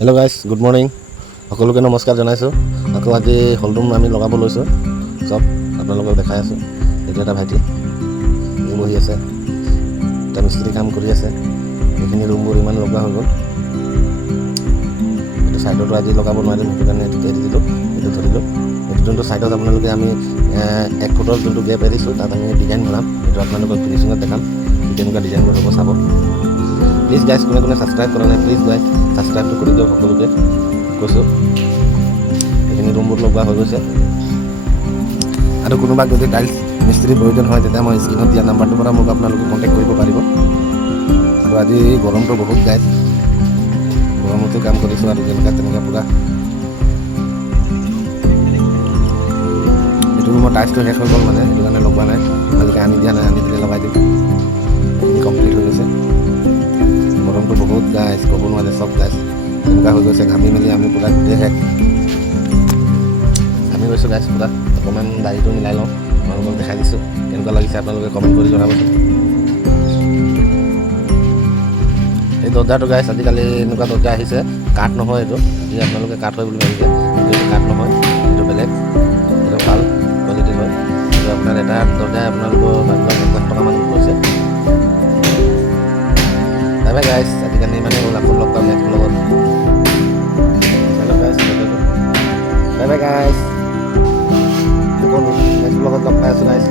Hello' guys, good morning. সকলোকে নমস্কাৰ জনাইছোঁ। আকৌ আজি হলৰুম আমি লগাব লৈছোঁ। চব আপোনালোকক দেখাই আছোঁ। এইটো এটা ভাইটি বহি আছে, এটা মিস্ত্ৰী কাম কৰি আছে। এইখিনি ৰুমবোৰ ইমান লগোৱা হৈ গ'ল। এইটো ছাইডতো আজি লগাব নোৱাৰিম, সেইটো কাৰণে এইটো এৰি দিলোঁ, এইটো ধৰিলোঁ। এইটো যোনটো ছাইডত আপোনালোকে আমি 1 ফুটৰ যোনটো গেপ এৰিছোঁ, তাত আমি ডিজাইন বনাম। এইটো আপোনালোকক ফিনিচিঙত দেখাম, কেনেকুৱা ডিজাইনবোৰ হ'ব চাব। প্লিজ গাইজ, কোনে ছাবস্ক্ৰাইব কৰা নাই, প্লিজ গাইজ ছাবস্ক্ৰাইবটো কৰি দিয়ক। সকলোকে কৈছোঁ, এইখিনি ৰুমবোৰ লগোৱা হৈ গৈছে। আৰু কোনোবাক যদি টাইলছ মিস্ত্ৰীৰ প্ৰয়োজন হয়, তেতিয়া মই স্ক্ৰীণত দিয়া নাম্বাৰটোৰ পৰা মোক আপোনালোকে কণ্টেক্ট কৰিব পাৰিব। আৰু আজি গৰমটো বহুত গাইজ, গৰমতো কাম কৰিছোঁ আৰু তেনেকৈ পূৰা। এইটো ৰুমৰ টাইলছটো শেষ হৈ গ'ল, মানে সেইটো কাৰণে লগোৱা নাই, ভালকৈ আনি দিয়া নাই, আনি দিলে লগাই দিম। এইখিনি কমপ্লিট হৈ গৈছে। গৰমটো বহুত গাইজ, ক'ব নোৱাৰে চব গাইজ, এনেকুৱা হৈ গৈছে। ঘামি মেলি আমি পূৰা গোটেই শেষ, ঘামি গৈছোঁ গাইজ পূৰা। অকণমান দাড়িটো মিলাই লওঁ, আপোনালোকক দেখাই দিছোঁ কেনেকুৱা লাগিছে। আপোনালোকে কমেণ্ট কৰি জনাবচোন। এই দৰ্জাটো গাইজ আজিকালি এনেকুৱা দৰ্জা আহিছে, কাঠ নহয় এইটো। যদি আপোনালোকে কাঠ হয় বুলি ভাবিছে, কিন্তু এইটো কাঠ নহয়, এইটো বেলেগ, এইটো ভাল কোৱালিটিৰ হয়। এইটো আপোনাৰ এটা দৰ্জাই আপোনালোকৰ 1,00,000 টকামান কৈছে। বাই বাই গাইজ, আজিকালি ইমানেই হ'ল। আকৌ লগ পাম নেক্সট ব্লগত। Hello' guys, bye bye guys, আকৌ নেক্সট ব্লগত লগ পাই আছোঁ গাইজ।